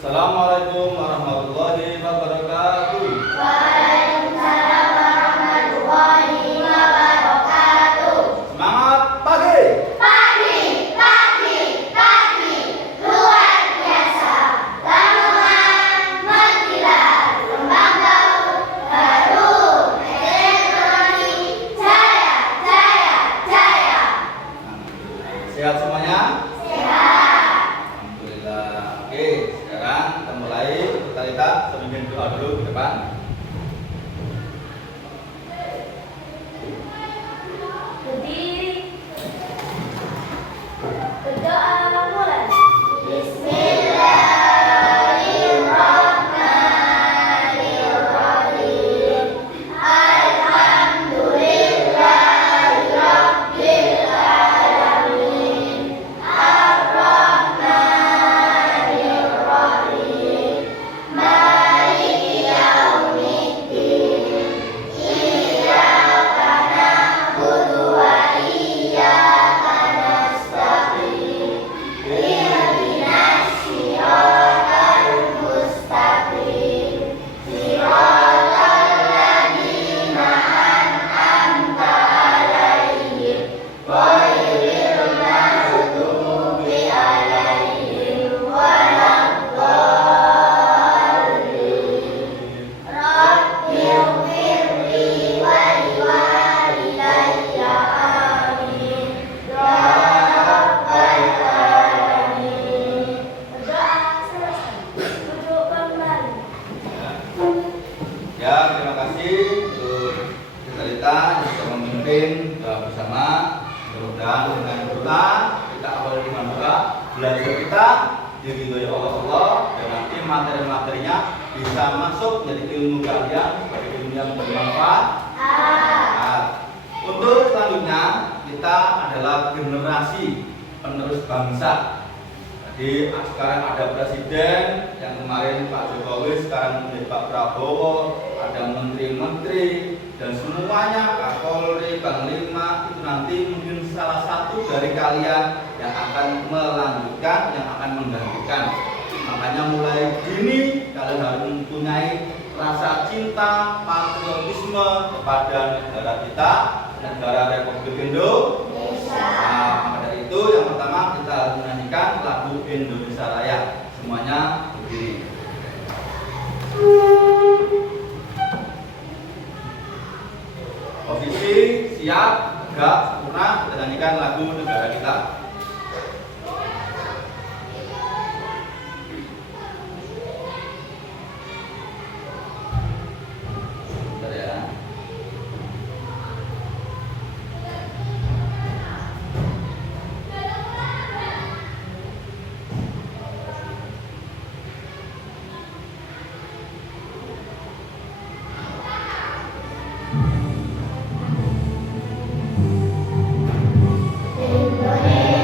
Assalamualaikum warahmatullahi wabarakatuh. Waalaikumsalam warahmatullahi wabarakatuh. Semangat pagi. Pagi, pagi, pagi, luar biasa. Lamongan mengkilat, kembang tahu baru, elektronik, jaya, jaya, jaya. Sehat semuanya? Sehat. Alhamdulillah. Oke, sekarang kita mulai. Kita semimpin doa dulu ke depan. Berdiri. Berdoa mulai. Bismillahirrahmanirrahim. Alhamdulillahirabbil alamin. Ar-Rahmanir-Rahim. Maliki yaumiddin. Iyyaka na'budu wa iyyaka nasta'in. Ihdinas siratal mustaqim. Siratal ladzina an'amta 'alaihim ghairil maghdubi 'alaihim waladdallin. Rabbighfirli wa liwalidayya amin ya rabbal alamin. Berdoa selesai. Duduk kembali. Ya, terima kasih untuk kita yang sudah memimpin doa bersama. Mudah-mudahan dengan doa kita awali dengan doa belajar kita diridhoi Allah dan nanti materi-materinya bisa masuk menjadi ilmu kalian sebagai ilmu yang bermanfaat. Nah, untuk selanjutnya kita adalah generasi penerus bangsa. Jadi sekarang ada presiden yang kemarin Pak Jokowi, sekarang menjadi Pak Prabowo, ada menteri-menteri dan semuanya Kapolri, Panglima itu nanti mungkin salah satu dari kalian yang akan melanjutkan, yang akan menggantikan. Makanya mulai dini kalian harus mempunyai rasa cinta, patriotisme kepada negara kita, negara Republik Indonesia. Nah, pada itu yang pertama kita harus menyanyikan lagu Indonesia Raya. Semuanya berdiri. Posisi siap, tegak, sempurna. Kita nyanyikan lagu negara kita. Bentar ya. Indonesia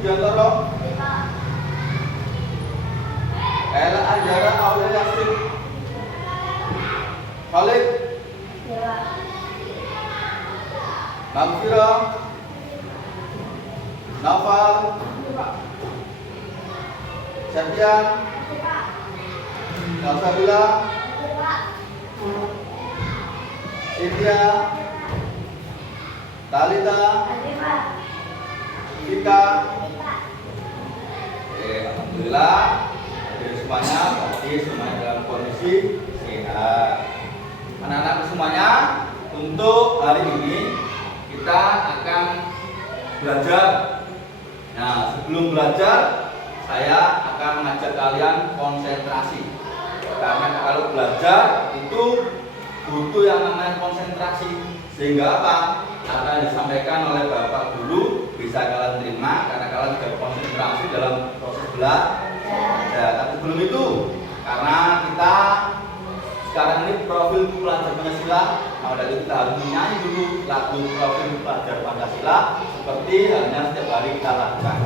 Sugiantoro? Ela Anjara Aulia Yasin. Khalid? Magfira? Naufal? Septian? Nafsabila? Cynthia? Talita? Vika? Alhamdulillah dari semuanya berarti semuanya dalam kondisi sehat. Anak-anak semuanya, untuk hari ini kita akan belajar. Nah, sebelum belajar saya akan mengajak kalian konsentrasi. Karena kalau belajar itu butuh yang namanya konsentrasi. Sehingga apa? Apa yang disampaikan oleh Bapak Guru bisa kalian terima karena kalian sudah konsentrasi dalam proses belajar. Tapi sebelum itu, karena kita sekarang ini profil pelajar Pancasila, maka dari itu kita harus menyanyi dulu lagu profil pelajar Pancasila seperti halnya setiap hari kita lakukan.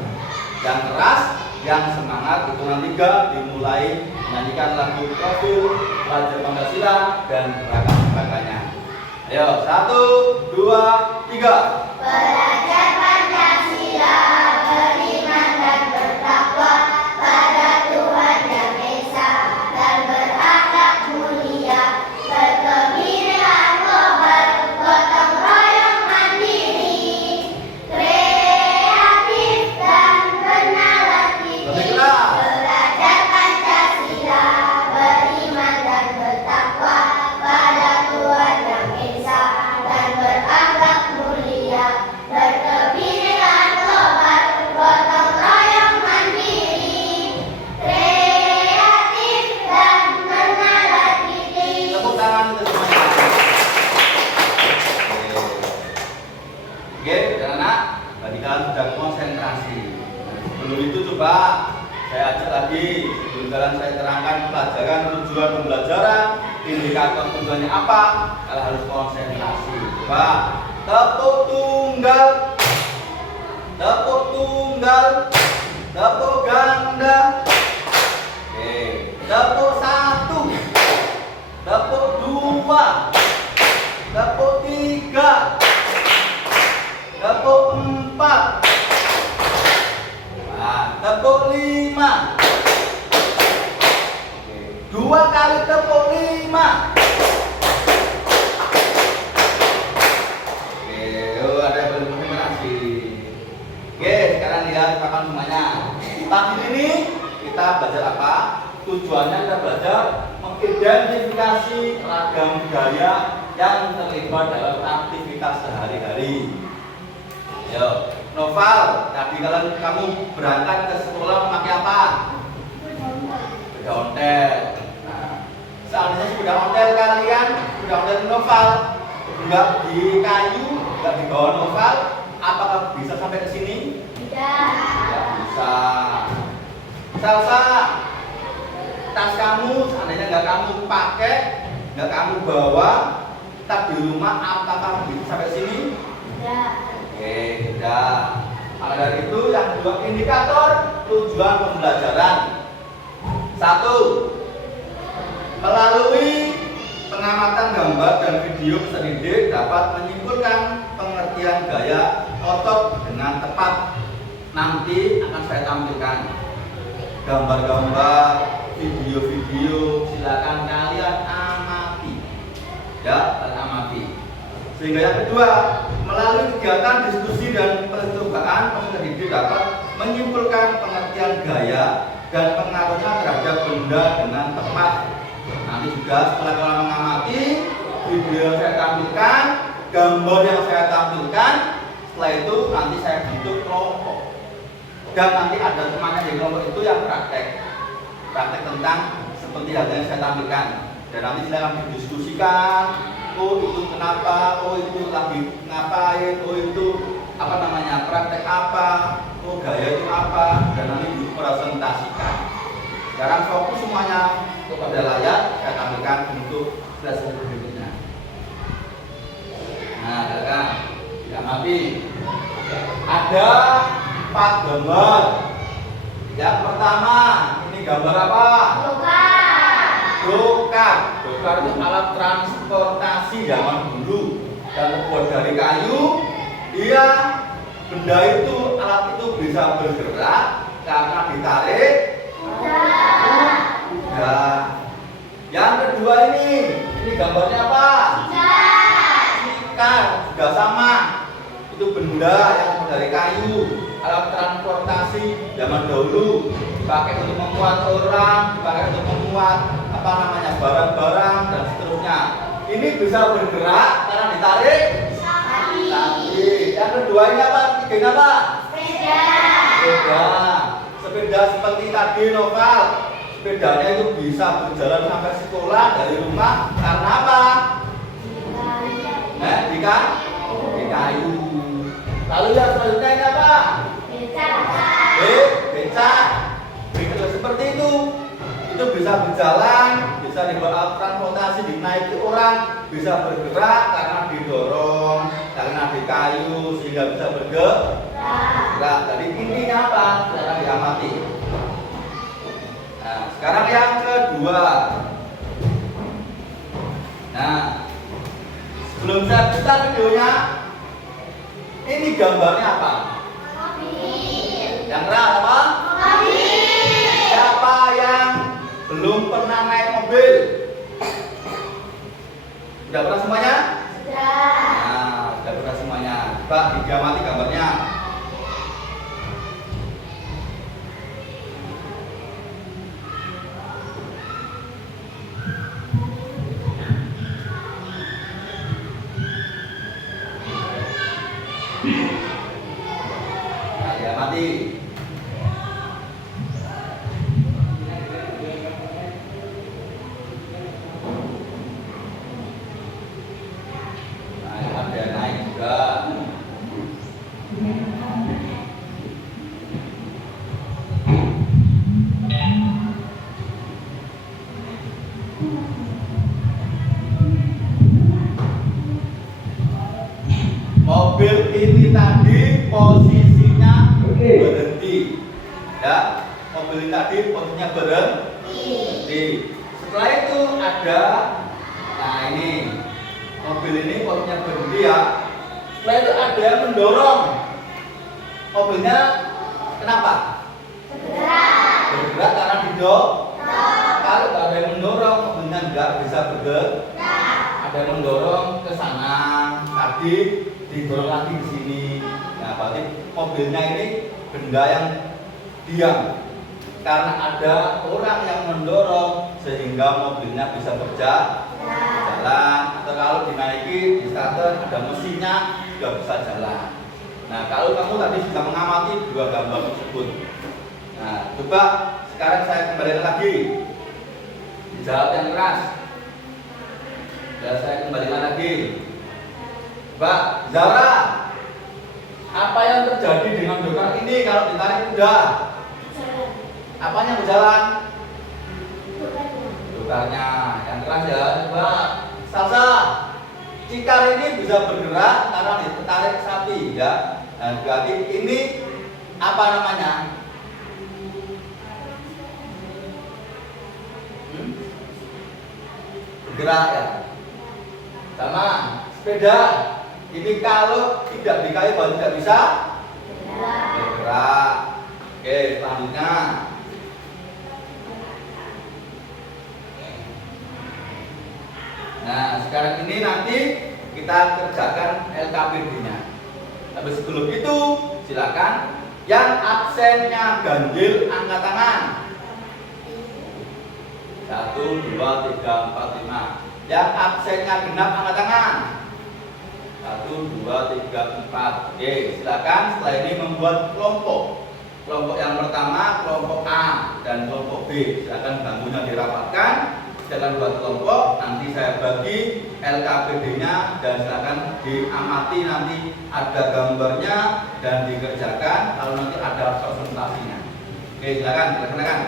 Yang keras, yang semangat, itu nanti dimulai menyanyikan lagu profil pelajar Pancasila dan ragam-raganya. Ayo, 1, 2, 3. Belajar Pancasila, beriman dan bertakwa pada Tuhan Yang Esa dan berakhlak mulia, berkebudayaan global, gotong royong mandiri, kreatif dan bernalar tinggi. Belajar Pancasila, beriman dan bertakwa pada Tuhan Yang Esa dan berakhlak mulia, berkebudayaan global, gotong royong mandiri, kreatif dan bernalar tinggi. Tepuk tangan untuk semuanya. Oke, anak-anak, tadi kalian sudah konsentrasi. Sebelum itu coba saya ajak lagi, sebelum kalian saya terangkan pelajaran, tujuan pembelajaran, indikator tujuannya apa, kalian harus konsentrasi. Coba tepuk tunggal, tepuk tunggal, tepuk ganda. Oke, tepuk 1, tepuk 2, tepuk 3, tepuk 4, nah, tepuk 5. Oke, 2 kali tepuk 5. Oke, ada yang belum konsentrasi. Oke, sekarang lihat papan semuanya. Pagi ini kita belajar apa? Tujuannya kita belajar mengidentifikasi ragam budaya yang terlibat dalam aktivitas sehari-hari. Yo, Noval, tadi kamu berangkat ke sekolah memakai apa? Sepeda ontel. Nah, seandainya sepeda ontel kalian, sepeda ontel Noval, enggak di kayu, enggak di bawah Noval, apakah bisa sampai ke sini? Tidak. Tidak bisa. Salsa, tas kamu seandainya nggak kamu pakai, nggak kamu bawa, tak di rumah, apakah bisa sampai sini? Tidak. Oke, tidak. Maka dari itu yang kedua indikator tujuan pembelajaran. 1. Melalui pengamatan gambar dan video peserta didik dapat menyimpulkan pengertian gaya otot dengan tepat. Nanti akan saya tampilkan gambar-gambar, video-video, silakan kalian amati. Ya, kalian amati. Sehingga yang kedua, melalui kegiatan diskusi dan percobaan peserta didik dapat menyimpulkan pengertian gaya dan pengaruhnya terhadap benda dengan tepat. Nanti juga setelah kalian mengamati video yang saya tampilkan, gambar yang saya tampilkan, setelah itu nanti saya bentuk kelompok. Dan nanti ada temannya di kelompok itu yang praktek tentang seperti yang saya tampilkan. Dan nanti saya akan didiskusikan. Oh itu kenapa? Oh itu lagi ngapain? Oh itu apa namanya? Praktek apa? Oh gaya itu apa? Dan nanti dipresentasikan. Sekarang fokus semuanya kepada layar. Saya tampilkan untuk slide berikutnya. Nah, kan? Tidak mati. Ada 4 gambar. Yang pertama, ini gambar apa? Dokar. Dokar itu alat transportasi zaman dulu dan terbuat dari kayu. Dia benda itu, alat itu bisa bergerak karena ditarik kuda. Yang kedua ini gambarnya apa? Ikan, juga sama. Itu benda yang terbuat dari kayu, alat transportasi zaman dahulu, dipakai untuk memuat orang, dipakai untuk memuat barang-barang dan seterusnya. Ini bisa bergerak karena ditarik tadi. Yang kedua ini apa? Tiga apa? Sepeda. Sepeda seperti tadi novel. Sepedanya itu bisa berjalan sampai sekolah dari rumah karena apa? Di kayu. Lalu yang selanjutnya ini apa? Becak. Becak seperti itu. Itu bisa berjalan, bisa dibawa transportasi, dinaiki orang, bisa bergerak karena didorong, karena di kayu sehingga bisa bergerak. Jadi intinya apa? Sekarang diamati. Nah, sekarang yang kedua. Nah, sebelum saya putar videonya, ini gambarnya apa? Yang keras apa? Siapa yang belum pernah naik mobil? Sudah pernah semuanya? Nah, sudah pernah semuanya. Coba digamati gambarnya. Nah, digamati. Mobil ini tadi posisinya berhenti. Ya, mobil ini tadi posisinya berhenti. Setelah itu ada, nah ini mobil ini posisinya berhenti ya. Setelah itu ada yang mendorong. Mobilnya kenapa? Bergerak karena didorong. Kalau ada yang mendorong, mobilnya nggak bisa bergerak. Ada yang mendorong ke sana. Tadi didorong lagi ke sini. Nah, berarti mobilnya ini benda yang diam karena ada orang yang mendorong sehingga mobilnya bisa berjalan. Atau kalau dinaiki di starter ada mesinnya juga bisa jalan. Nah, kalau kamu tadi sudah mengamati dua gambar tersebut, nah coba sekarang saya kembalikan lagi. Dijawab yang keras. Dan saya kembalikan lagi. Mbak Zara, apa yang terjadi dengan dokar ini kalau ditarik kuda? Apanya berjalan? Dokarnya. Yang keras ya, coba. Salsa, cikar ini bisa bergerak karena ditarik sapi ya. Dan berarti ini apa namanya? Bergerak ya. Sama sepeda. Ini kalau tidak dikayu baru tidak bisa bergerak. Oke, selanjutnya. Nah, sekarang ini nanti kita kerjakan LKPD-nya. Tapi sebelum itu, silakan yang absennya ganjil angkat tangan. 1, 2, 3, 4, 5. Yang absennya genap angkat tangan. 1, 2, 3, 4. Oke, silakan setelah ini membuat kelompok. Kelompok yang pertama kelompok A dan kelompok B. Silakan bangkunya dirapatkan. Silakan buat kelompok. Nanti saya bagi LKPD-nya dan silakan diamati, nanti ada gambarnya dan dikerjakan. Lalu nanti ada presentasinya. Oke, silakan dilaksanakan.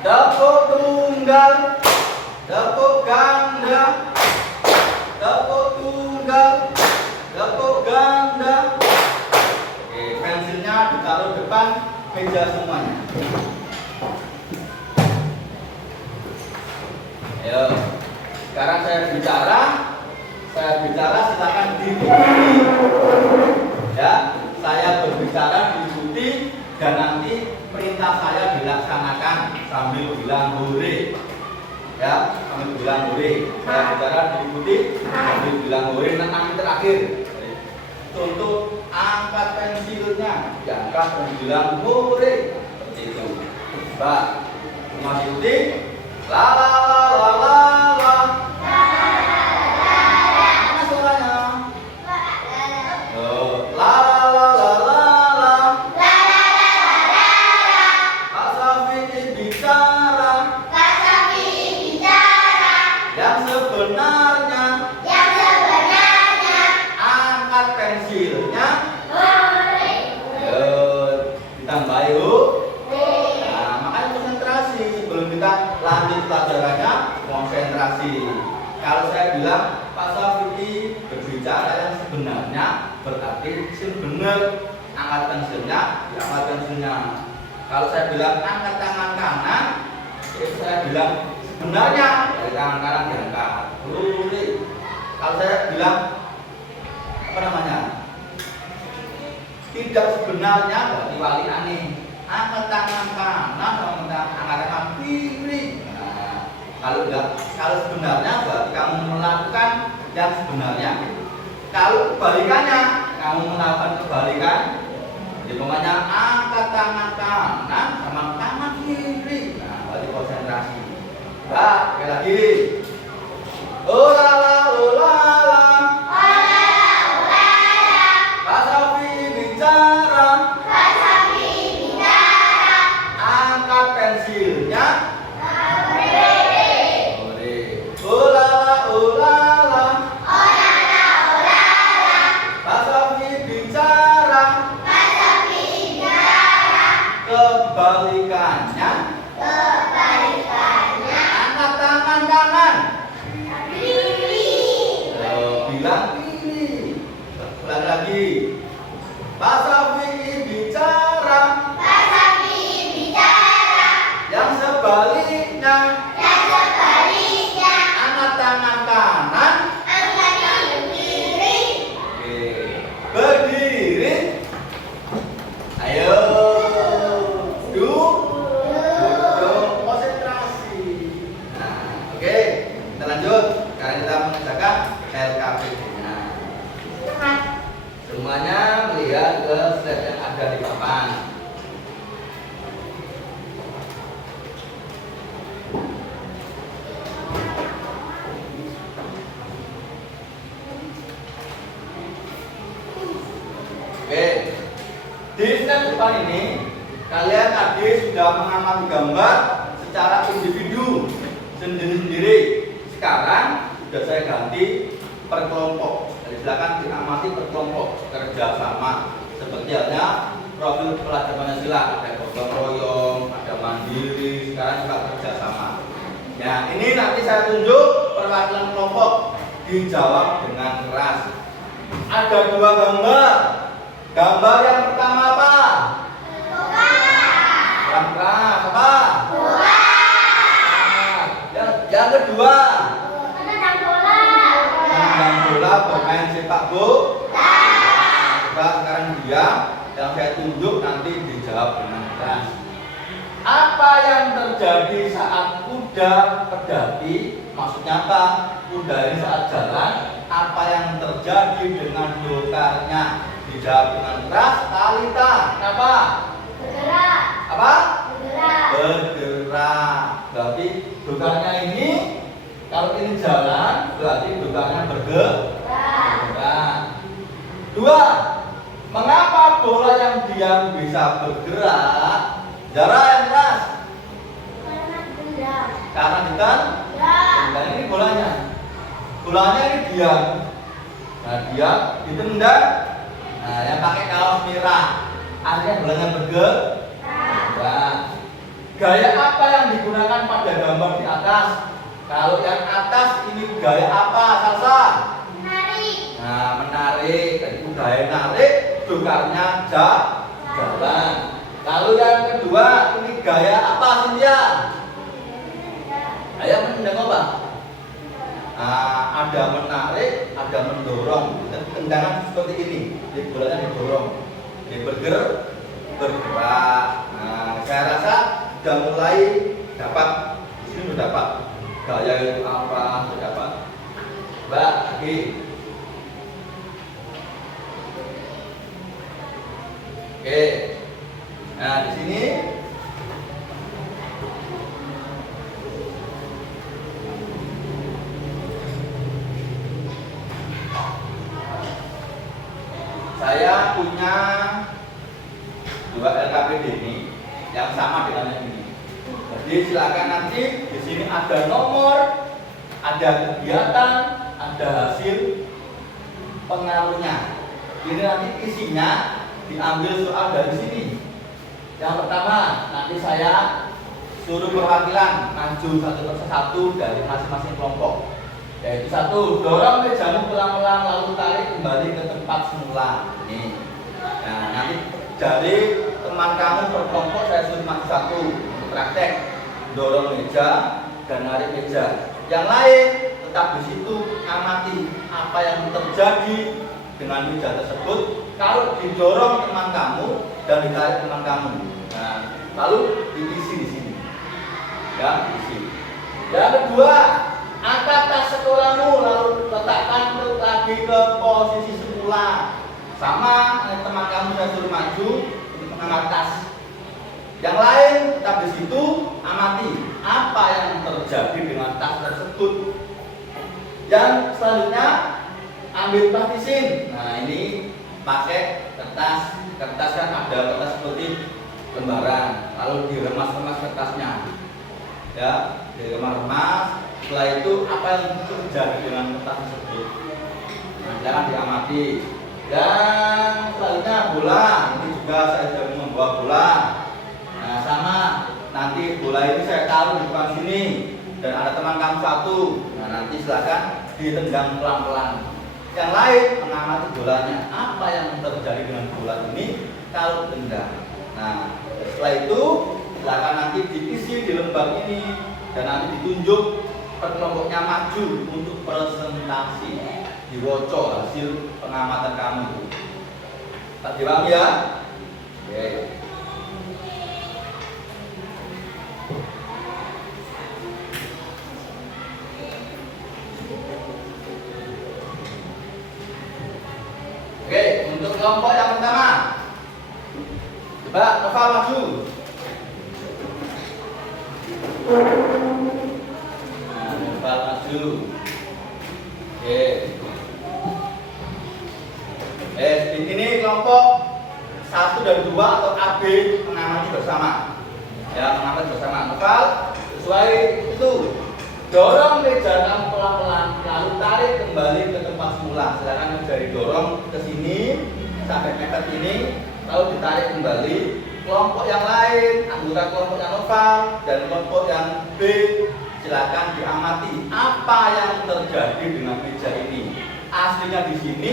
Tepuk tunggal, tepuk ganda, tepuk tunggal, tepuk ganda. Oke, pensilnya ditaruh depan meja semuanya. Ayo, sekarang saya bicara silakan diikuti. Ya, saya berbicara diikuti dan nanti perintah saya dilaksanakan sambil bilang hore. Ya, sambil bilang hore. Saya bicara diikuti sambil bilang hore. Nanti terakhir. Contoh, angkat pensilnya, diangkat dan bilang hore. Seperti itu. Mbak, semua diikuti. La la la la la la. Mana suaranya? Oh, la la la la la la. Pak Safi bicara. Yang sebenarnya. Angkat pensilnya. Ayo, ditambah yuk. Nah, makanya konsentrasi sebelum kita lanjut pelajarannya, konsentrasi. Kalau saya bilang Pak Safi berbicara yang sebenarnya, berarti benar. Angkat pensilnya, diangkat pensilnya. Kalau saya bilang angkat tangan kanan, saya bilang sebenarnya dari tangan kanan diangkat. Kalau saya bilang apa namanya? Tidak sebenarnya, berarti wali aneh. Angkat tangan kanan sama angkat tangan kiri. Nah, kalau sebenarnya berarti kamu melakukan yang sebenarnya. Kalau kebalikannya, kamu melakukan kebalikan. Jadi pokoknya angkat tangan kanan sama tangan kiri. Nah, berarti konsentrasi. Sekali lagi. Olala olala. Pak Safi bicara. Angkat pensilnya. Olala olala. Pak Safi bicara. Kebalikannya. Angkat tangan kanan. Bilang kiri. Ulang lagi. Pak Safi bicara. Yang sebaliknya. Angkat tangan kanan. Oke. Berdiri. Ayo. Duduk. Konsentrasi. Nah, oke. Kita lanjut. Sekarang kita mengerjakan LKPD-nya. Semuanya melihat ke slide yang ada di papan. Oke, di slide depan ini kalian tadi sudah mengamati gambar secara individu sendiri-sendiri. Sekarang sudah saya ganti per kelompok. Jadi silakan diamati per kelompok kerjasama. Seperti halnya profil pelajar Pancasila, ada gotong royong, ada mandiri, sekarang juga kerjasama. Nah, ini nanti saya tunjuk per perwakilan kelompok dijawab dengan keras. Ada dua gambar. Gambar yang pertama apa? Yang keras apa? Yang kedua? Menendang bola bermain sepak bola. Coba sekarang diam. Yang saya tunjuk nanti dijawab dengan keras. Apa yang terjadi saat kuda pedati? Maksudnya apa? Kuda ini saat jalan, apa yang terjadi dengan dokarnya? Dijawab dengan keras. Talita, kenapa? Bergerak. Apa? Bergerak. Bergerak. Berarti dokarnya ini, kalau ini jalan, berarti dokarnya bergerak. Dua, mengapa bola yang diam bisa bergerak? Jarak yang keras. Karena ditendang. Dan ini bolanya. Bolanya ini diam. Nah, diam ditendang. Nah, yang pakai kaos merah. Artinya bolanya bergerak. Nah, gaya apa yang digunakan pada gambar di atas? Kalau yang atas ini gaya apa, Salsa? Menarik. Nah, menarik. Jadi gaya narik, dokarnya jalan. Lalu yang kedua, ini gaya apa, Cynthia? Gaya menendang apa? Nah, ada menarik, ada mendorong. Tendangan seperti ini, jadi bolanya didorong. Jadi bergerak. Nah, saya rasa sudah mulai dapat. Di sini sudah dapat. Gaya itu apa? Sudah dapat. Mbak, lagi. Oke. Nah, di sini saya punya dua LKPD ini yang sama dengan yang ini. Jadi silakan nanti di sini ada nomor, ada kegiatan, ada hasil pengaruhnya. Ini nanti isinya diambil soal dari sini. Yang pertama, nanti saya suruh perwakilan maju satu persatu dari masing-masing kelompok. Yaitu satu, dorong mejamu pelan-pelan lalu tarik kembali ke tempat semula. Ini. Nah, nanti dari teman kamu per kelompok saya suruh maju satu untuk praktek dorong meja dan narik meja. Yang lain tetap di situ amati apa yang terjadi dengan meja tersebut kalau didorong teman kamu dan ditarik teman kamu. Nah, lalu diisi di sini. Ya, diisi. Yang kedua, angkat tas sekolahmu lalu letakkan lagi ke posisi semula. Sama teman kamu saya suruh maju untuk mengangkat tas. Yang lain tetap di situ amati apa yang terjadi dengan tas tersebut. Yang selanjutnya ambil plastisin. Nah, ini pakai kertas. Kertas kan ada kertas seperti lembaran, lalu diremas-remas kertasnya. Ya, diremas-remas. Setelah itu apa yang terjadi dengan kertas tersebut? Nah, jangan diamati. Dan selanjutnya bola. Ini juga saya sudah membawa bola. Nah, sama. Nanti bola ini saya taruh di depan sini dan ada teman kamu satu. Nah, nanti silakan ditendang pelan-pelan. Yang lain mengamati bolanya. Apa yang terjadi dengan bola ini kalau tendang? Nah, setelah itu silakan nanti diisi di lembar ini dan nanti ditunjuk per kelompoknya maju untuk presentasi, diwoco hasil pengamatan kamu. Tak paham ya? Oke. Oke, untuk kelompok yang pertama, coba Nova maju. Nah, Nova maju. Oke. Ini kelompok 1 dan 2 atau AB mengamati bersama. Ya, mengamati bersama. Nova sesuai itu. Dorong meja kamu pelan-pelan, lalu tarik kembali ke tempat semula. Silakan dari dorong ke sini sampai mepet ini, lalu ditarik kembali. Kelompok yang lain, anggota kelompoknya Nova dan kelompok yang B silakan diamati apa yang terjadi dengan meja ini. Aslinya di sini,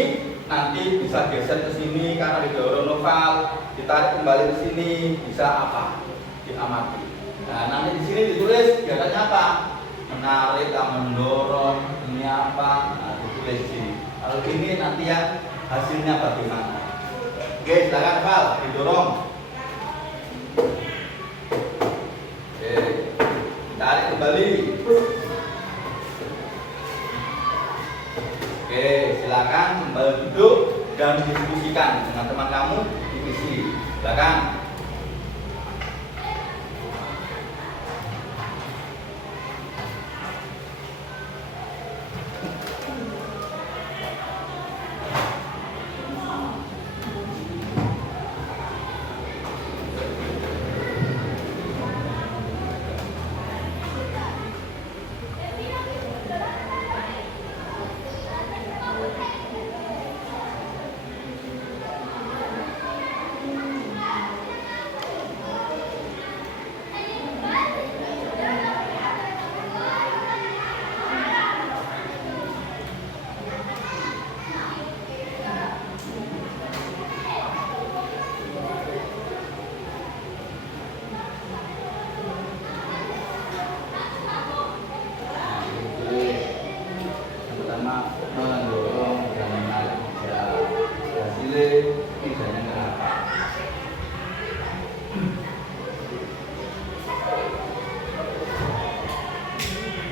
nanti bisa geser ke sini karena didorong novel, ditarik kembali ke sini, bisa apa? Diamati. Nah, nanti di sini ditulis kegiatannya apa? Menarik, mendorong, ini apa? Nah, ditulis di sini. Kalau ini nanti ya hasilnya bagaimana? Oke, silakan Val, didorong. Oke, tarik kembali. Oke, silakan kembali duduk dan diskusikan dengan teman kamu di PC. Silakan. Mendorong dan menarik meja. Hasilnya mejanya kenapa?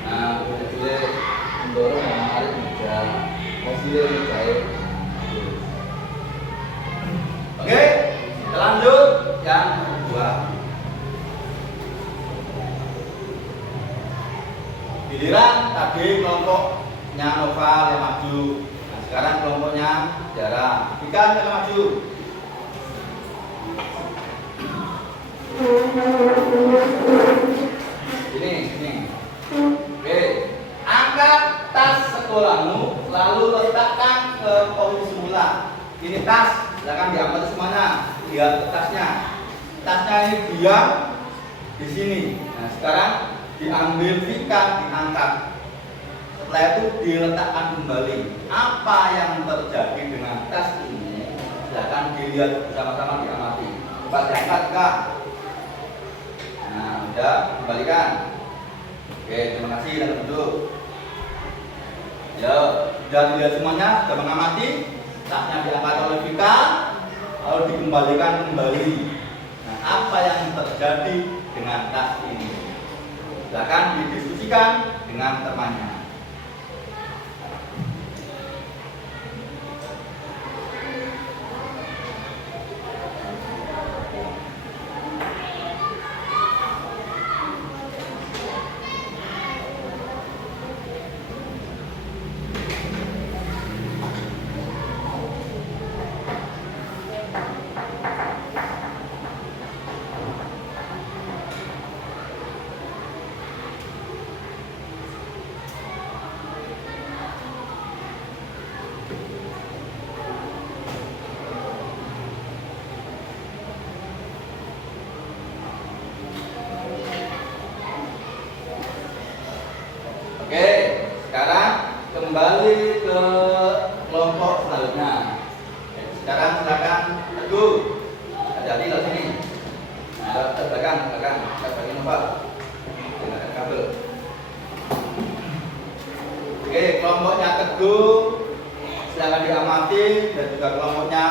Nah, hasilnya mendorong dan menarik meja. Hasilnya meja. Oke, kita lanjut yang kedua. Giliran tadi kelompoknya Noval yang maju. Nah, sekarang kelompoknya Tiara. Ikan yang maju. Ini. Oke. Angkat tas sekolahmu, lalu letakkan ke posisi semula. Ini tas, silakan diambil semuanya. Lihat tasnya. Tasnya ini diam di sini. Nah, sekarang diambil Vika, diangkat. Setelah itu diletakkan kembali. Apa yang terjadi dengan tas ini? Silakan dilihat bersama-sama, diamati. Coba diangkat, Kak. Nah, udah kembalikan. Oke, terima kasih dan duduk. Ya, sudah dilihat semuanya, sudah mengamati. Tasnya diangkat oleh Vika, lalu dikembalikan kembali. Nah, apa yang terjadi dengan tas ini? Silakan didiskusikan dengan temannya. Oke, sekarang kembali ke kelompok selanjutnya. Sekarang silakan Teguh. Hati-hati di sini. Belakang, bagian Pak. Gunakan kabel. Oke, kelompoknya Teguh silakan diamati dan juga kelompoknya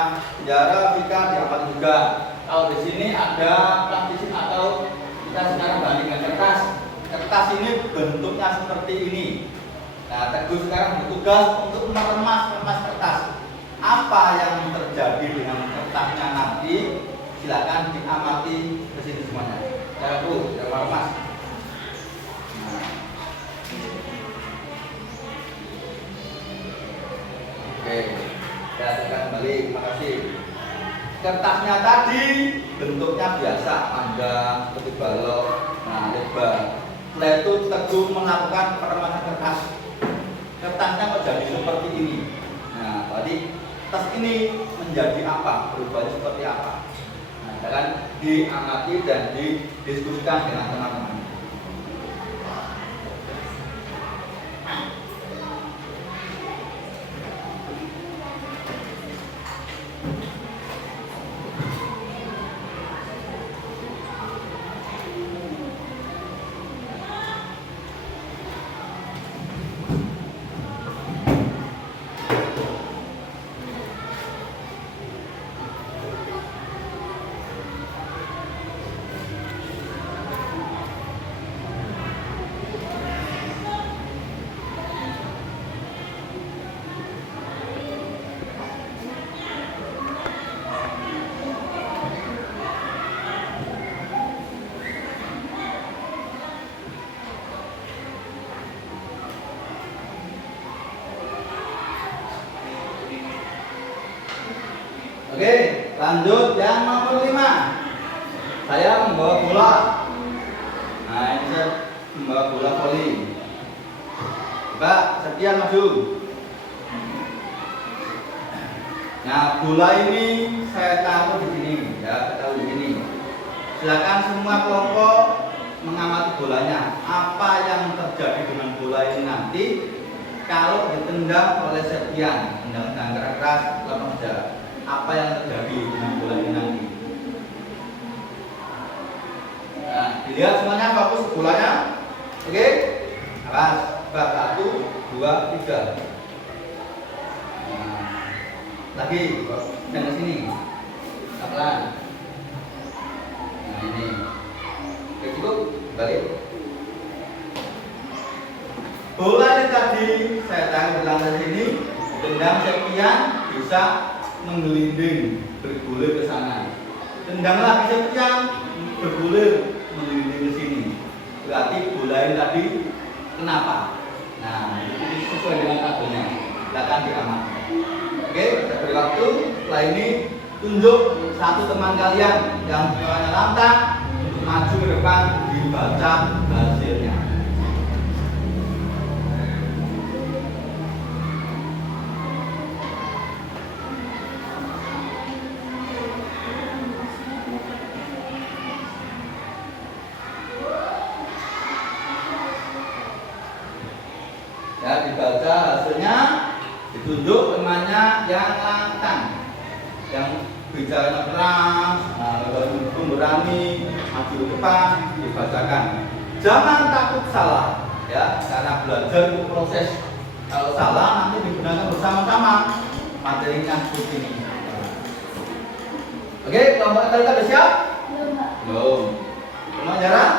Tiara, Vika diamati juga. Kalau di sini ada praktisi atau kita sekarang bandingkan kertas. Kertas ini bentuknya seperti ini. Nah, Teguh sekarang bertugas untuk meremas kertas. Apa yang terjadi dengan kertasnya nanti? Silakan diamati ke sini semuanya. Teguh, jangan meremas. Nah. Oke, saya tekan kembali. Terima kasih. Kertasnya tadi bentuknya biasa, panjang, seperti balok, nah lebar. Setelah itu Teguh melakukan peremasan kertas. Kertasnya kok jadi seperti ini. Nah, tadi tas ini menjadi apa? Berubahnya seperti apa? Nah, silakan diamati dan didiskusikan dengan teman-teman. Oke, lanjut yang nomor 5. Saya membawa bola. Nah, ini saya membawa bola voli. Mbak, sekian maju. Nah, bola ini saya taruh di sini, ya, saya taruh di sini. Silakan semua kelompok mengamati bolanya. Apa yang terjadi dengan bola ini nanti kalau ditendang oleh Septian, tendang keras lawan saja. Apa yang terjadi dengan bola ini nanti? Nah, dilihat semuanya, fokus bolanya. Oke? Awas, bak 1, 2, 3. Nah, lagi, dan ke sini. Pelan. Nah, ini. Oke, cukup. Balik. Bola ini tadi saya taruh di lantai sini, tendang Septian bisa menggelinding, bergulir ke sana. Tendang lagi Septian, bergulir, menggelinding ke sini. Berarti bola ini tadi kenapa? Nah, itu sesuai dengan tabelnya. Silakan diamati. Oke, kita beri waktu. Setelah ini tunjuk satu teman kalian yang suaranya lantang untuk maju ke depan, dibaca hasilnya. Ya, dibaca hasilnya, ditunjuk temannya yang lantang, yang bicaranya keras, berani maju ke depan, dibacakan. Jangan takut salah, ya, karena belajar itu proses. Kalau salah nanti digunakan bersama-sama. Materinya seperti ini. Oke, kelompok kalian sudah siap? Belum. Kelompok jarak?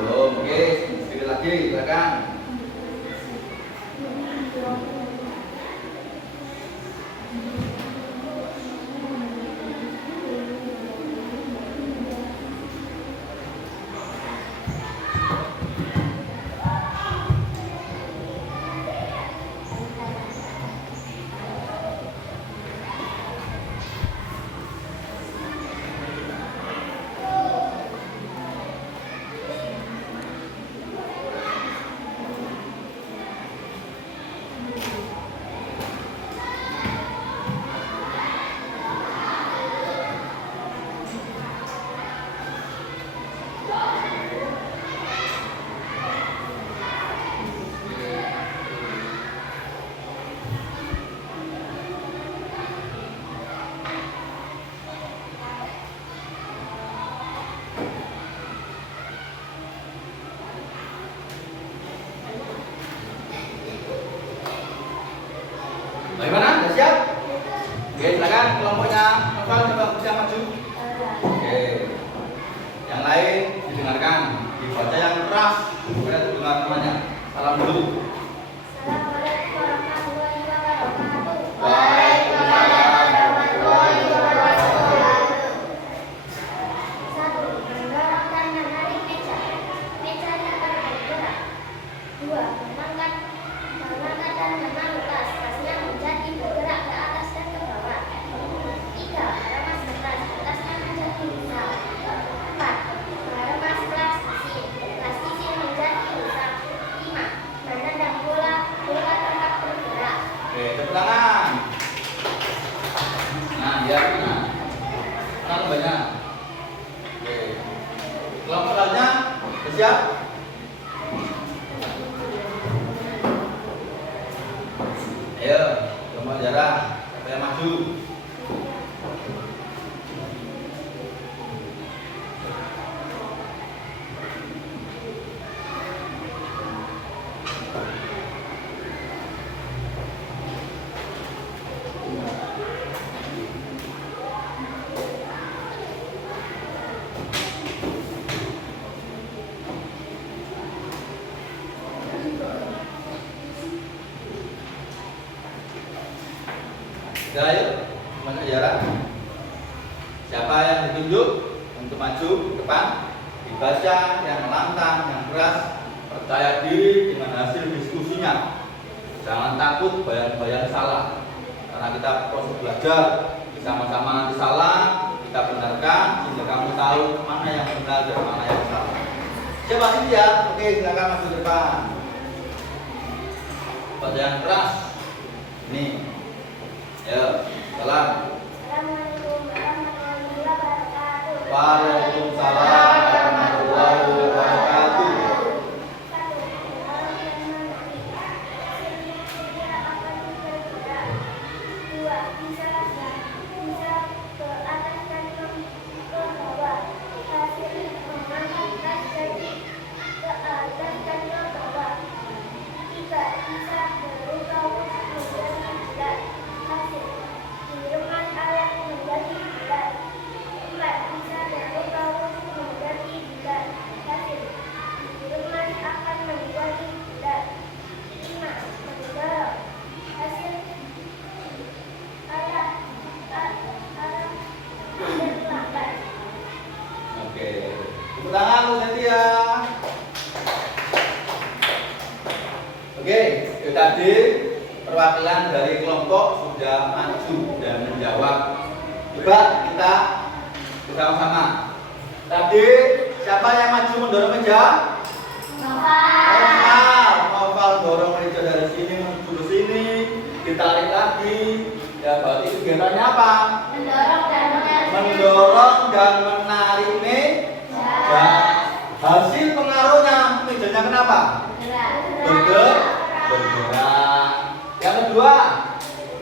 Belum. Oke, sedikit lagi, silakan. Bagaimana? Sudah siap? Oke, silakan kelompoknya Novel coba bisa maju. Oke. Yang lain didengarkan, dibaca yang keras supaya terdengar namanya. Salam dulu. Assalamualaikum warahmatullahi wabarakatuh. Waalaikumsalam warahmatullahi wabarakatuh. 1. Mendorong dan menarik meja. Mejanya bergerak. 2. Mengangkat dan menaruh tas. Tasnya menjadi bergerak ke atas dan ke bawah. 3. Meremas gelas. Gelasnya menjadi besar. 4. Meremas plastik. Plastiknya menjadi besar. 5. Menendang bola. Bola tetap bergerak. Oke, tepuk tangan. Nah, ya, nah. Tangan banyak. Oke. Kelompok lainnya sudah siap? Ayo, kelompok jarak, siapa yang maju? Ya, ayo, kelompok jarak. Siapa yang ditunjuk untuk maju ke depan? Dibaca yang lantang, yang keras, percaya diri dengan hasil diskusinya. Jangan takut bayang-bayang salah, karena kita proses belajar di sama-sama nanti salah, kita benarkan sehingga kamu tahu mana yang benar dan mana yang salah. Coba lihat, oke silakan maju ke depan. Baca yang keras. Ini, ya, salam. Assalamualaikum warahmatullahi wabarakatuh. Waalaikumsalam warahmatullahi wabarakatuh. Satu, orang yang menarik. Kira apa itu bergerak? Dua, bisa ke atas dan ke bawah. Hasil mengangkat tas dari ke atas dan ke bawah. Tiga, bisa berubah menjadi bulat. Hasil kiriman alat menjadi bulat. Empat, bisa berubah menjadi bulat. Hasil kiriman akan menjadi bulat. Lima, mendorong. Hasil arah berlambat. Oke, tepuk tangan untuk Setia. Oke, itu tadi perwakilan dari kelompok sudah maju dan menjawab. Coba kita bersama-sama. Tadi siapa yang maju mendorong meja? Novel dorong meja dari sini menuju ke sini, ditarik lagi. Ya berarti kegiatannya apa? Mendorong dan menarik meja. Hasil pengaruhnya mejanya kenapa? Bergerak. Yang kedua,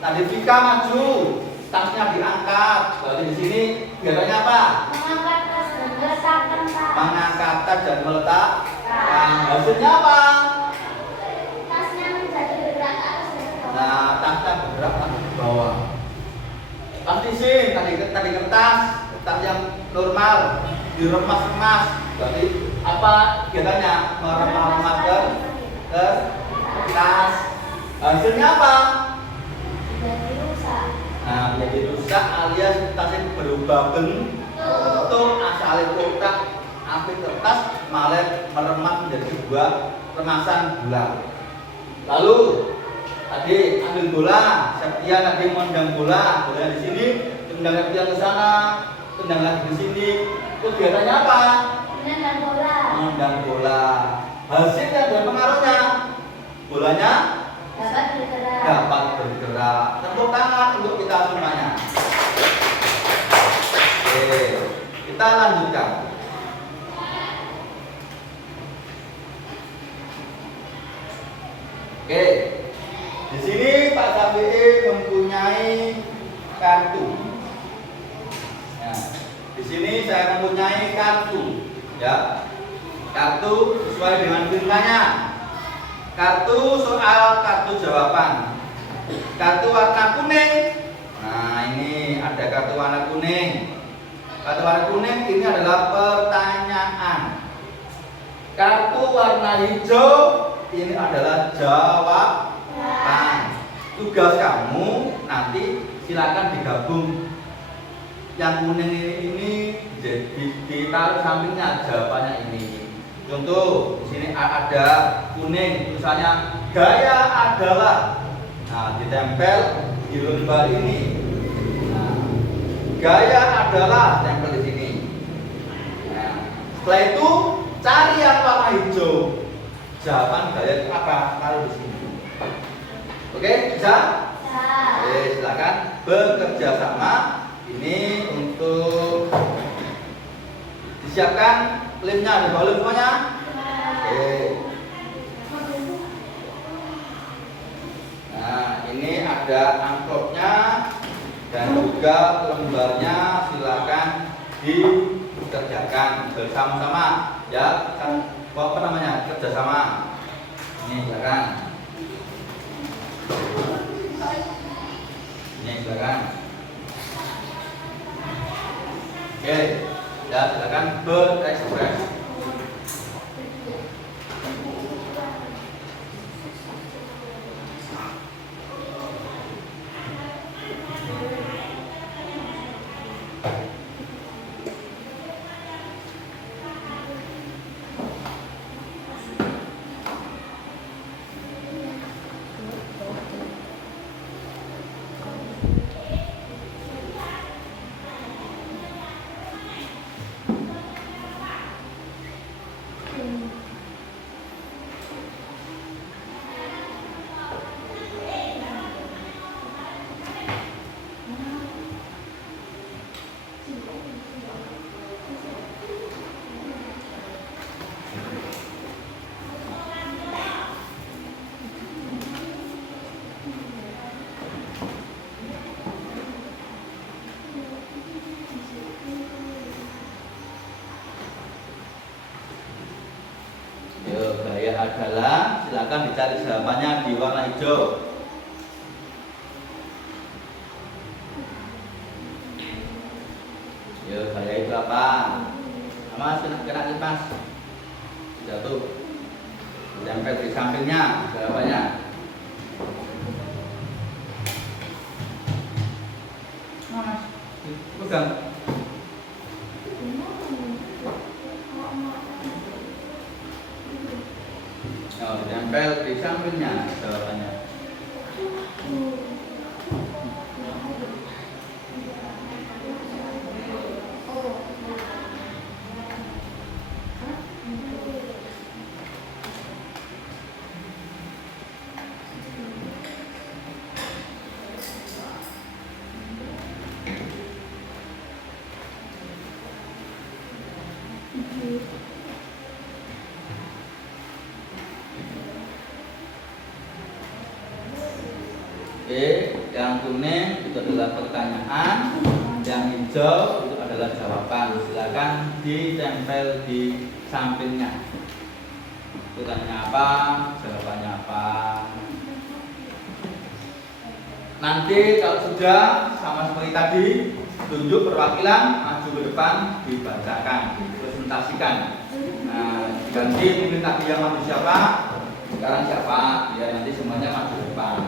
tadi Vika maju, tasnya diangkat. Berarti di sini kegiatannya apa? Mengangkat tas dan meletakkan. Hasilnya apa? Tasnya menjadi bergerak ke atas dan ke bawah. Nah, tasnya bergerak ke bawah. Tas di sini tadi kertas yang normal diremas-remas. Berarti apa kegiatannya? Meremas ke kertas. Hasilnya apa? Jadi rusak. Nah, menjadi rusak alias tasnya berubah bentuk, asalnya kotak, api kertas malah meremas menjadi sebuah remasan bola. Lalu tadi ambil bola, Setia tadi mendang bola di sini, tendang Setia ke sana, tendang lagi di sini. Kegiatannya apa? Mendang bola. Hasilnya dan pengaruhnya, bolanya dapat bergerak. Tepuk tangan untuk kita semuanya. Oke, kita lanjutkan. Oke, di sini Pak Safi'i mempunyai kartu. Nah, di sini saya mempunyai kartu, ya. Kartu sesuai dengan perintahnya. Kartu soal kartu jawaban. Kartu warna kuning. Nah, ini ada kartu warna kuning. Kartu warna kuning ini adalah pertanyaan. Kartu warna hijau ini adalah jawaban. Tugas kamu nanti silakan digabung. Yang kuning ini ditaruh sampingnya jawabannya ini. Contoh di sini ada kuning tulisannya gaya adalah. Nah, ditempel di lembar ini. Nah, gaya adalah tempel di sini. Nah, setelah itu cari yang warna hijau. Jawaban gaya itu apa? Taruh di sini. Oke, bisa? Oke, silakan bekerja sama. Ini untuk disiapkan lemnya, ada dua lem semuanya. Oke. Nah, ini ada amplopnya dan juga lembarnya. Silakan dikerjakan bersama-sama, ya. Apa namanya? Kerjasama. Ini silakan. Ini silakan. Oke, ya silakan berekspresi. dicari jawabannya di warna hijau. Ya, bahaya itu apa? Mas, kena kipas jatuh, tempel di sampingnya jawabannya. Mas, pegang. Oh, ditempel di sampingnya jawabannya. Oke, yang kuning itu adalah pertanyaan, yang hijau itu adalah jawaban. Silakan ditempel di sampingnya. Pertanyaannya apa? Jawabannya apa? Nanti kalau sudah sama seperti tadi, tunjuk perwakilan, maju ke depan, dibacakan, dipresentasikan. Nah, ganti mungkin tadi yang maju siapa, sekarang siapa, biar nanti semuanya maju ke depan.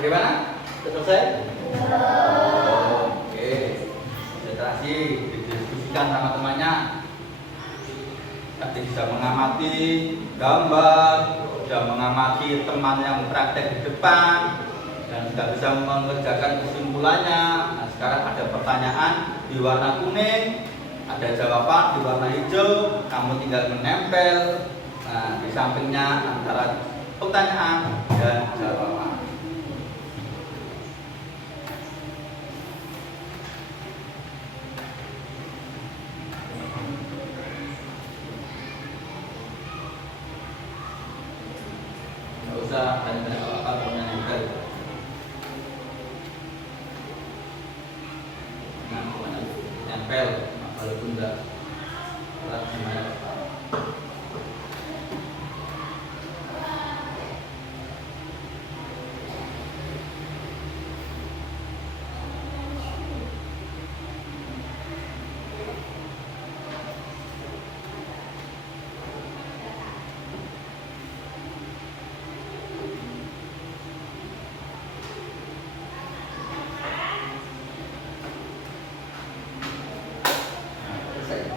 Bagaimana? Sudah selesai? Oke. Konsentrasi, didiskusikan sama temannya. Tadi bisa mengamati gambar, sudah mengamati teman yang praktek di depan, dan sudah bisa mengerjakan kesimpulannya. Nah, sekarang ada pertanyaan di warna kuning, ada jawaban di warna hijau. Kamu tinggal menempel di sampingnya antara pertanyaan dan jawaban. Usah tanya-tanya apa-apa, nempel. Nempel, walaupun enggak gimana. Selesai.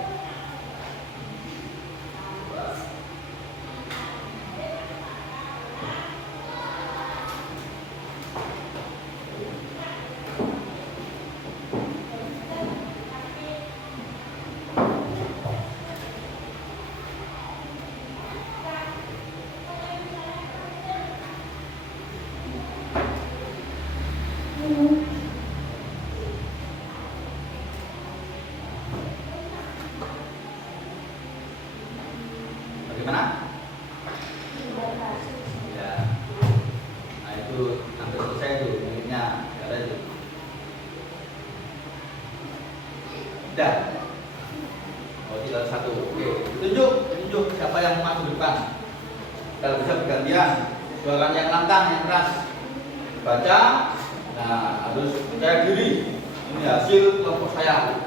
Bagaimana? Ya. Nah itu hampir selesai itu miliknya. Ada itu. Udah. Oh tidak satu. Oke. Tunjuk siapa yang maju depan. Kalau bisa bergantian. Suaranya yang lantang, yang keras. Baca. Nah harus percaya diri. Ini hasil kelompok saya.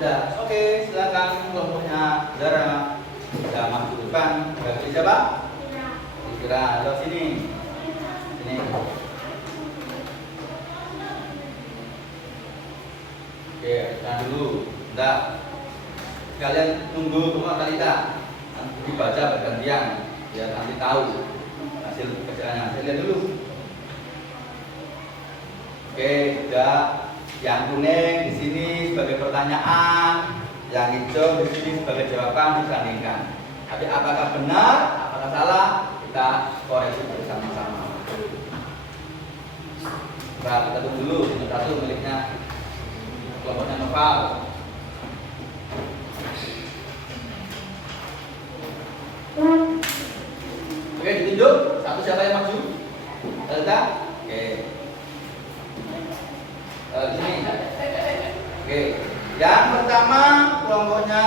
Udah, oke, silakan kelompoknya Zara bisa masuk depan. Bagi siapa? Kira lewat sini. Sini. Oke, kita dulu. Udah. Kalian tunggu semua Talita. Nanti dibaca bergantian biar nanti tahu hasil pekerjaannya. Saya lihat dulu. Oke, udah. Yang kuning di sini sebagai pertanyaan, yang hijau di sini sebagai jawaban disandingkan. Tapi apakah benar, apakah salah, kita koreksi bersama-sama. Nah, kita tunggu dulu. Nomor 1 miliknya kelompoknya Noval. Oke, ditunjuk. Satu siapa yang maju? Talita? Oke. Di sini. Oke. Yang pertama kelompoknya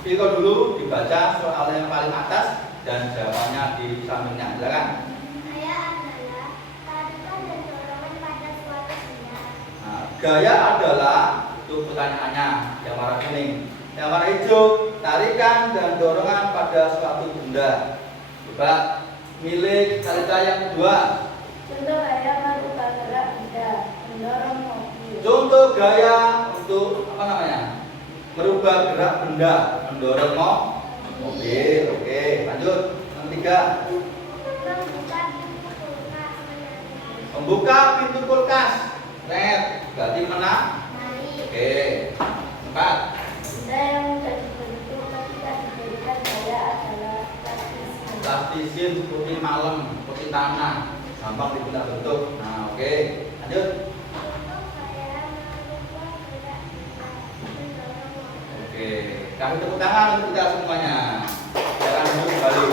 Viko dulu dibaca soal yang paling atas dan jawabannya di sampingnya. Silakan. Gaya adalah tarikan dan dorongan pada suatu benda. Nah, gaya adalah itu pertanyaannya yang warna kuning. Yang warna hijau tarikan dan dorongan pada suatu benda. Coba milik Talita yang kedua. Contoh gaya merubah gerak benda, mendorong mobil. Contoh gaya untuk apa namanya? Merubah gerak benda, mendorong mobil. Oke, lanjut. Yang 3. Membuka pintu kulkas. Net, berarti menang. Oke. 4. Benda yang menjadi bentuk ketika diberikan gaya adalah plastisium. Plastisium seperti malam, seperti tanah, gampang dibentuk bentuk. Nah, oke. Lanjut. Oke, kasih tepuk tangan untuk kita semuanya. Jangan duduk kembali.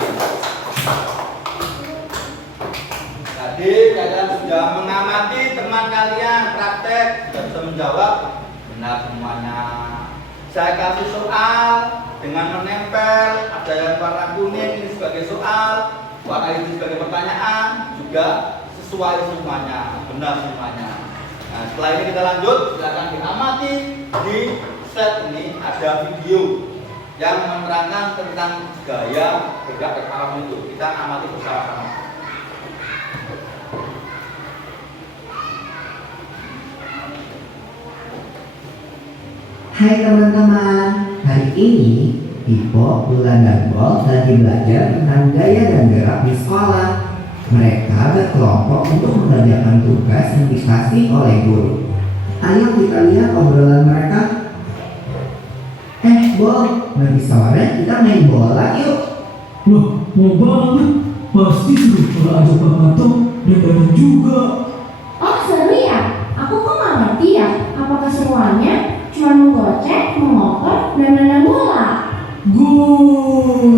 Tadi kalian sudah mengamati teman kalian praktek, sudah bisa menjawab benar semuanya. Saya kasih soal dengan menempel, ada yang warna kuning ini sebagai soal, warna hijau sebagai pertanyaan, juga sesuai semuanya, benar semuanya. Nah, setelah ini kita lanjut, silakan diamati di slide ini ada video yang menerangkan tentang gaya gerak alam itu. Kita amati bersama-sama. Hai teman-teman, hari ini Ipo, Bulan, dan Bol lagi belajar tentang gaya dan gerak di sekolah. Mereka berkelompok untuk mengerjakan tugas yang dikasih oleh guru. Ayo kita lihat obrolan mereka. Bol, nanti sore kita main bola yuk. Wah, mau banget. Pasti seru kalau ajak Pak Mato dan Dadang juga. Oh seru ya? Aku kok gak ngerti ya? Apa keseruannya? Cuma menggocek, mengoper, dan menendang bola. Gol!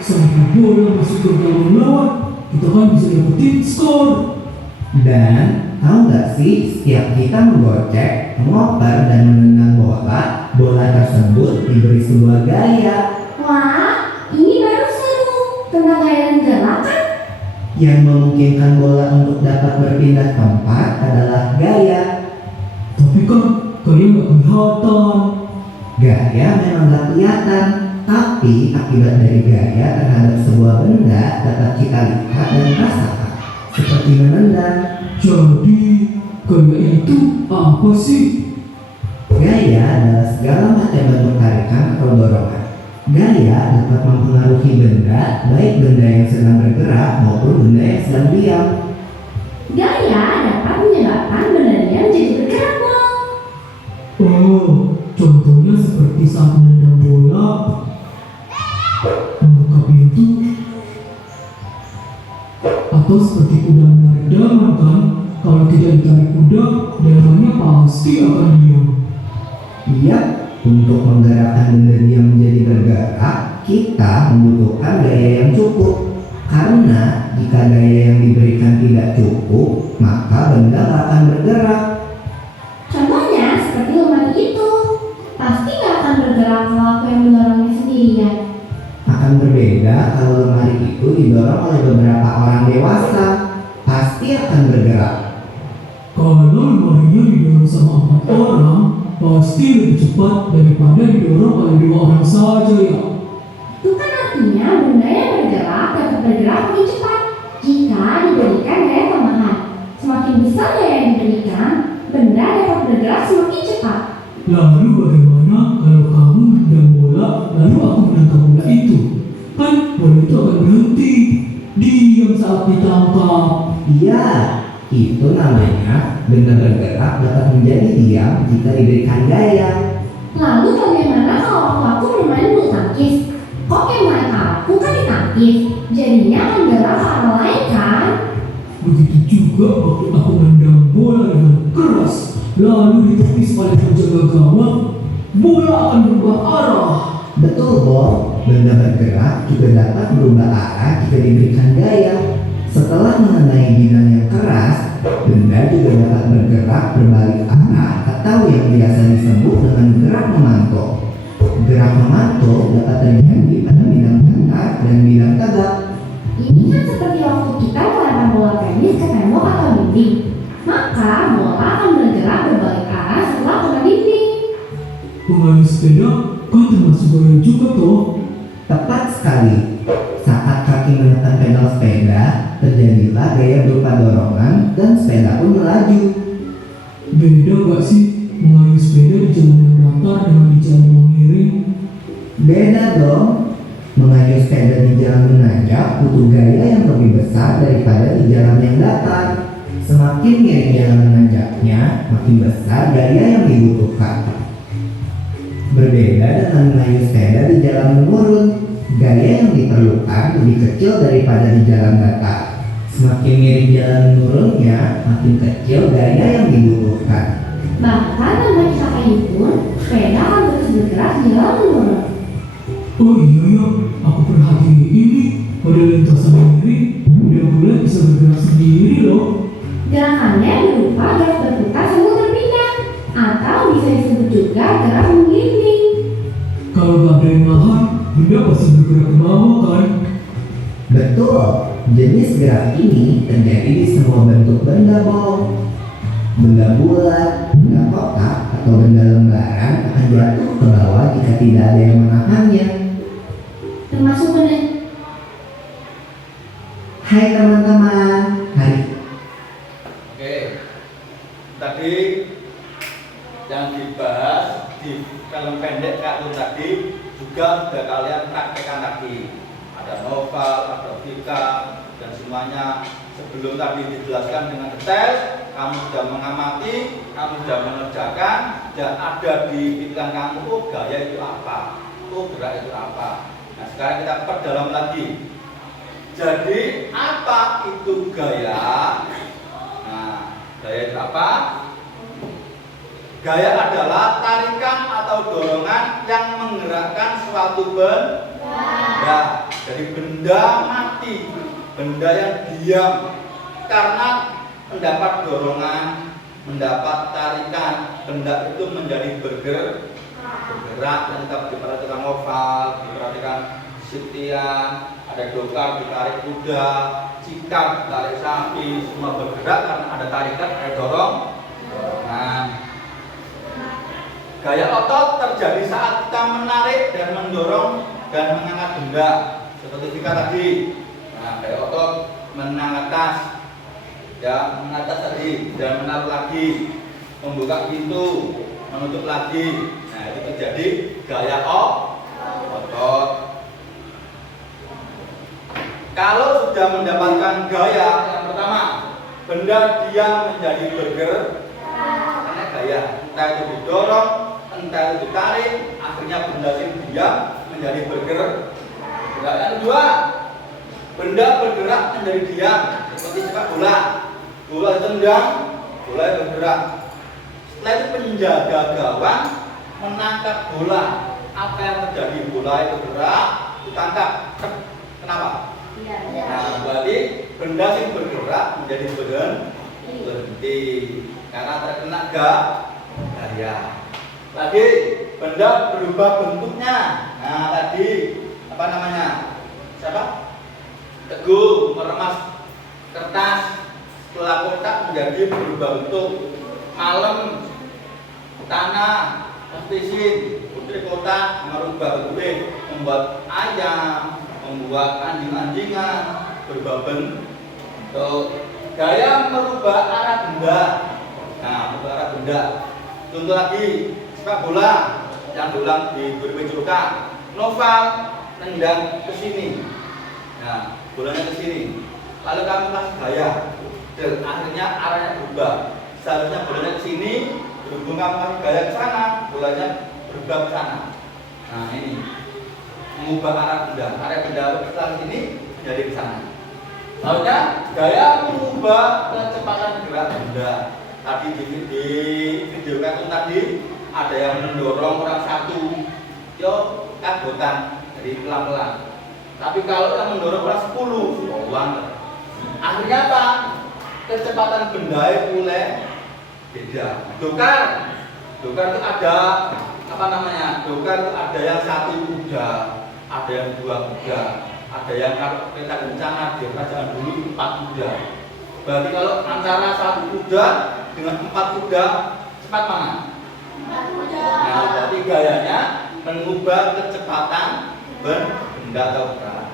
Sampai bola masuk ke gawang lawan, kita kan bisa dapetin skor. Dan tahu gak sih, setiap kita menggocek, mengoper, dan menendang bola, bola tersebut diberi sebuah gaya Wah, ini baru seru. Tentang gaya dan gerak kan? yang memungkinkan bola untuk dapat berpindah tempat adalah gaya. Tapi kan gaya nggak kelihatan. Gaya memang gak kelihatan, tapi akibat dari gaya terhadap sebuah benda dapat kita lihat dan rasakan, seperti menendang. Jadi gaya itu apa sih? Gaya adalah segala macam bentuk tarikan atau dorongan. Gaya dapat mempengaruhi benda, baik benda yang sedang bergerak maupun benda yang sedang diam. Gaya dapat menyebabkan bendanya menjadi bergerak, Bol. Oh, contohnya seperti saat menendang bola, membuka pintu, atau seperti kuda menarik daman kan? Kalau tidak ditarik kuda, daerahnya pasti akan diam. Iya, untuk menggerakkan benda diam menjadi bergerak, kita membutuhkan gaya yang cukup. Karena jika gaya yang diberikan tidak cukup, maka benda nggak akan bergerak. Contohnya seperti lemari itu. Pasti nggak akan bergerak kalau aku yang mendorongnya sendirian. Akan berbeda kalau lemari itu didorong oleh beberapa orang dewasa. Pasti akan bergerak. Kalau lemarinya didorong sama 4 orang, pasti lebih cepat daripada didorong oleh 2 orang saja ya. Itu kan artinya benda yang bergerak dapat bergerak lebih cepat jika diberikan gaya tambahan. Semakin besar gaya yang diberikan, benda dapat bergerak semakin cepat. Lalu bagaimana kalau kamu menendang bola, lalu aku menangkap bola itu? Kan bola itu akan berhenti, diam saat ditangkap. Iya, itu namanya benda bergerak dapat menjadi diam jika diberikan gaya. Lalu bagaimana kalau waktu aku bermain bulu tangkis? Kok main aku kan ditangkis, jadinya akan gerak ke arah lain kan? Begitu juga waktu aku menendang bola dengan keras, lalu ditepis oleh penjaga gawang, bola akan berubah arah. Betul, Bob. Benda bergerak juga dapat berubah arah jika diberikan gaya. Setelah mengenai bidang yang keras, benda juga dapat bergerak berbalik arah atau yang biasa disebut dengan gerak memantul. Gerak memantul dapat terjadi pada bidang datar dan bidang tegak. Ini kan seperti waktu kita melempar bola tenis ke tembok atau dinding. Maka bola akan bergerak berbalik arah setelah kena dinding. Mengayuh sepeda kan termasuk gaya juga toh. Tepat sekali. Saat kaki menekan pedal sepeda, terjadilah gaya berupa dorongan dan sepeda pun melaju. Beda gak sih mengayuh sepeda di jalan yang datar dengan di jalan yang miring? Beda dong. Mengayuh sepeda di jalan menanjak butuh gaya yang lebih besar daripada di jalan yang datar. Semakin miring jalan menanjaknya, makin besar gaya yang dibutuhkan. Berbeda dengan mengayuh sepeda di jalan menurun, gaya yang diperlukan lebih kecil daripada di jalan datar. Semakin miring jalan menurunnya, makin kecil gaya yang dibutuhkan. Bahkan tanpa dipakai pun, sepeda akan terus bergerak di jalan menurun. Oh iya ya, aku perhatiin ini pada lintasan miring, udah bisa bergerak sendiri loh. Gerakannya berupa gerak berputar sambil berpindah, atau bisa disebut juga gerak menggelinding. Kalau gak ada yang nahan, benda pasti bergerak ke bawah kan? Betul, jenis gerak ini terjadi di semua bentuk benda, Bob. Benda bulat, benda kotak, atau benda lembaran akan jatuh ke bawah jika tidak ada yang menahannya. Termasuk benda. Hai teman-teman, Oke, tadi yang dibahas di film pendek kartun tadi juga sudah kalian praktekkan lagi. Ada novel, ada Vika, dan semuanya sebelum tadi dijelaskan dengan detail, kamu sudah mengamati, kamu sudah mengerjakan, dan ada di pikiran kamu, oh gaya itu apa, oh gerak itu apa. Nah sekarang kita perdalam lagi. Jadi apa itu gaya? Nah, gaya itu apa? Gaya adalah tarikan atau dorongan yang menggerakkan suatu benda. Jadi benda mati, benda yang diam karena mendapat dorongan, mendapat tarikan, benda itu menjadi bergerak. Yang kita diperhatikan oval, diperhatikan sitian, ada dokar ditarik kuda, cikar ditarik sapi, semua bergerak karena ada tarikan, ada dorong. Nah, gaya otot terjadi saat kita menarik dan mendorong dan mengangkat benda seperti Vika tadi. Nah, gaya otot menangkat tas, ya mengatas tadi dan menaruh lagi, membuka pintu, menutup lagi. Nah, itu terjadi gaya otot. Kalau sudah mendapatkan gaya yang pertama, benda diam menjadi bergerak karena gaya, entah itu didorong, entah itu ditarik, artinya benda yang diam menjadi bergerak. Yang kedua, benda bergerak menjadi diam, seperti sepak bola. Bola tendang, bola bergerak. Setelah itu penjaga gawang menangkap bola. Apa yang terjadi? Bola itu bergerak, ditangkap. Kenapa? Nah, berarti benda yang bergerak menjadi berhenti karena terkena gaya. Lagi, benda berubah bentuknya. Nah, tadi apa namanya? Siapa? Teguh meremas kertas setelah kotak menjadi berubah bentuk. Malam, tanah, plastisin, putri kotak merubah bentuk, membuat ayam, membuat anjing-anjingan, berubah bentuk. Gaya merubah arah benda. Nah, merubah arah benda. Contoh lagi, sepak bola yang diulang di Gurmejoka. Noval tendang ke sini. Nah, bolanya ke sini. Lalu kami kasih gaya. Dan akhirnya arahnya berubah. Seharusnya bolanya ke sini, berhubung kamu kasih gaya ke sana, bolanya berubah ke sana. Nah, ini mengubah arah benda. Arah benda setelah sini jadi ke sana. Lalunya gaya mengubah kecepatan gerak benda. Tadi di video kartun tadi ada yang mendorong orang satu, yo kagotan, jadi pelan-pelan. Tapi kalau yang mendorong orang 10, uang. Akhirnya apa? Kecepatan benda mulai beda. Dokar itu ada apa namanya? Dokar itu ada yang 1 kuda, ada yang 2 kuda, ada yang kalau kereta kencana di kerajaan dulu 4 kuda. Berarti kalau antara 1 kuda dengan 4 kuda cepat mana? 4 kuda. Nah, berarti gayanya mengubah kecepatan benda atau gerak.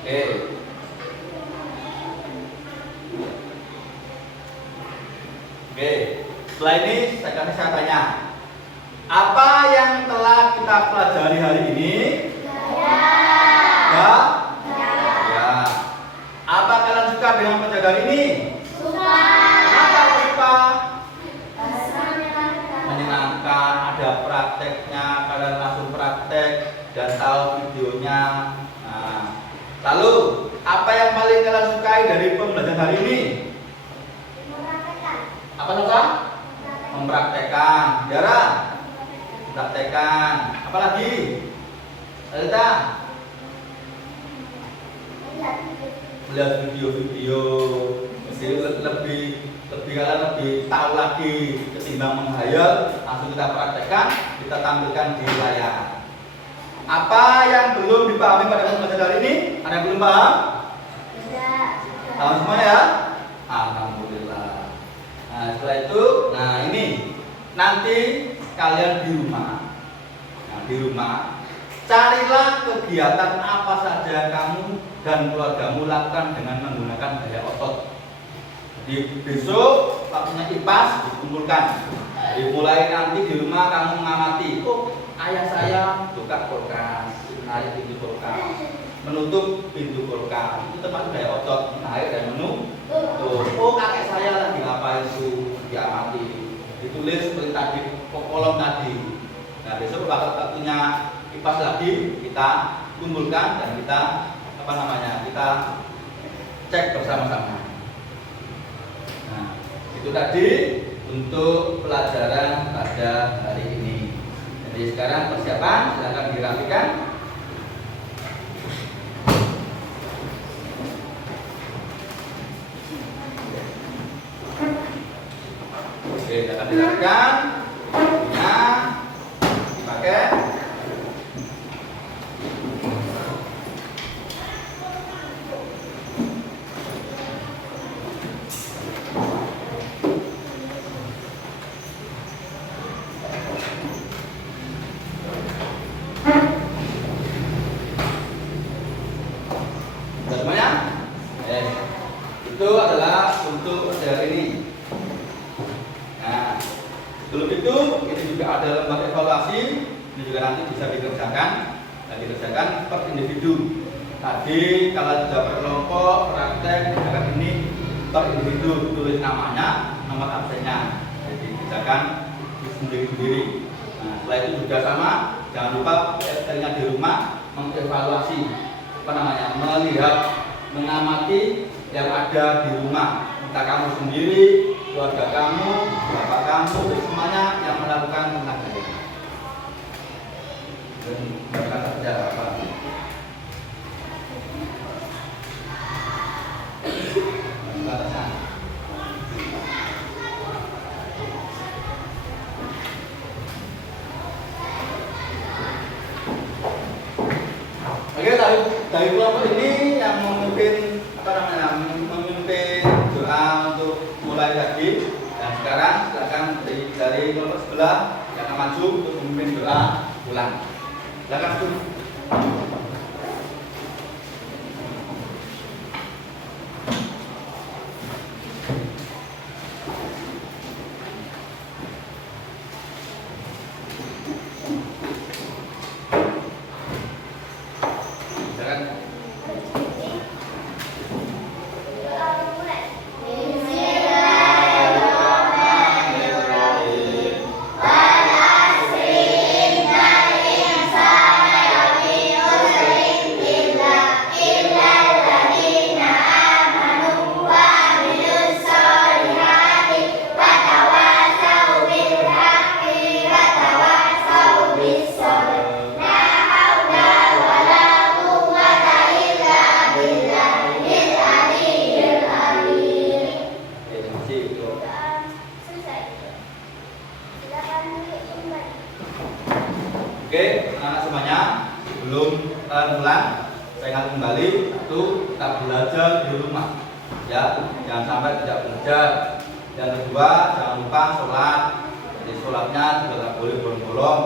Oke. Setelah ini saya tanya, apa yang telah kita pelajari hari ini? Ya. Apa kalian suka dengan pelajaran ini? Suka. Kenapa suka? Menyenangkan. Menyenangkan, ada prakteknya, kalian langsung praktek dan tahu videonya. Nah, lalu apa yang paling kalian sukai dari pembelajaran hari ini? Mempraktekkan. Apa suka? Mempraktekkan. Dara? Mempraktekkan. Apa lagi? Alita? Melihat video-video, mesti lebih kalian lebih tahu lagi ketimbang menghayal. Langsung kita praktekkan, kita tampilkan di layar. Apa yang belum dipahami pada pembelajaran hari ini? Ada yang belum paham? Paham semua ya? Alhamdulillah. Nah, setelah itu, nah ini nanti kalian di rumah. Nah, di rumah carilah kegiatan apa saja kamu dan keluargamu lakukan dengan menggunakan gaya otot. Jadi besok waktunya IPAS dikumpulkan. Jadi mulai nanti di rumah kamu mengamati, oh ayah saya buka kulkas, menarik pintu kulkas, menutup pintu kulkas, itu tempat gaya otot, menarik dan menutup. Oh kakek saya lagi apa itu, diamati, ditulis seperti tadi, kolom tadi. Nah besok waktunya IPAS lagi kita kumpulkan dan kita kita cek bersama-sama. Nah, itu tadi untuk pelajaran pada hari ini. Jadi sekarang persiapan, silakan dirapikan. Oke, silakan dirapikan. Nah, dipakai. Itu adalah untuk pelajaran ini. Nah, sebelum itu ini juga ada lembar evaluasi. Ini juga nanti bisa dikerjakan dan dikerjakan per individu. Tadi kalau sudah per kelompok praktek kerjakan ini per individu, tulis namanya, nomor absennya. Jadi dikerjakan sendiri-sendiri. Nah, Setelah itu juga sama, jangan lupa ketika di rumah mengevaluasi, melihat, mengamati yang ada di rumah. Entah kamu sendiri, keluarga kamu, bapak kamu, semuanya yang melakukan tentang ini. Dan berkata tidak apa. Oke, dari kelompok ini yang memimpin memimpin doa untuk mulai lagi. Dan sekarang silakan dari kelompok sebelah yang akan maju untuk memimpin doa ulang. Silakan tuh. Oke, anak-anak semuanya, sebelum kalian pulang, saya ingat kembali, itu kita belajar di rumah, ya, jangan sampai tidak belajar. Yang kedua, jangan lupa sholat. Jadi sholatnya juga tidak boleh bolong-bolong.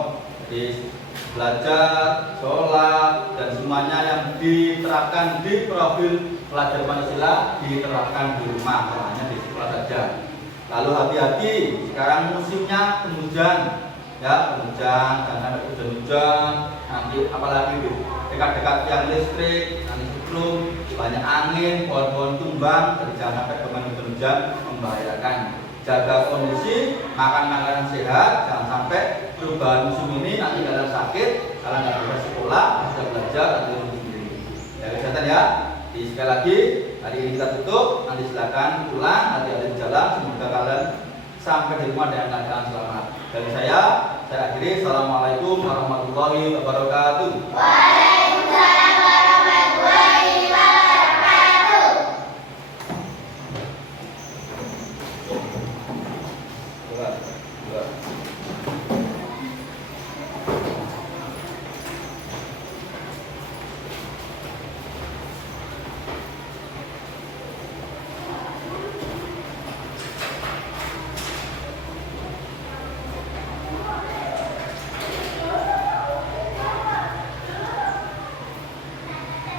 Jadi belajar, sholat, dan semuanya yang diterapkan di profil pelajar Pancasila diterapkan di rumah, hanya di sekolah saja. Lalu hati-hati, sekarang musimnya hujan. Ya, hujan, jangan sampai hujan-hujan. Nanti apalagi dekat-dekat tiang listrik, nanti sebelum banyak angin, pohon-pohon tumbang, jadi jangan sampai dengan hujan membahayakan. Jaga kondisi, makan makanan sehat, jangan sampai perubahan musim ini nanti kalian sakit, kalian nggak bisa sekolah, bisa belajar, nanti sendiri. Jaga kesehatan ya. Di sekali lagi, hari ini kita tutup, nanti silakan pulang, nanti ada di jalan, semoga kalian sampai di rumah dengan keadaan selamat. Dari saya akhiri. Assalamualaikum warahmatullahi wabarakatuh. Waalaikumsalam warahmatullahi wabarakatuh. Dua.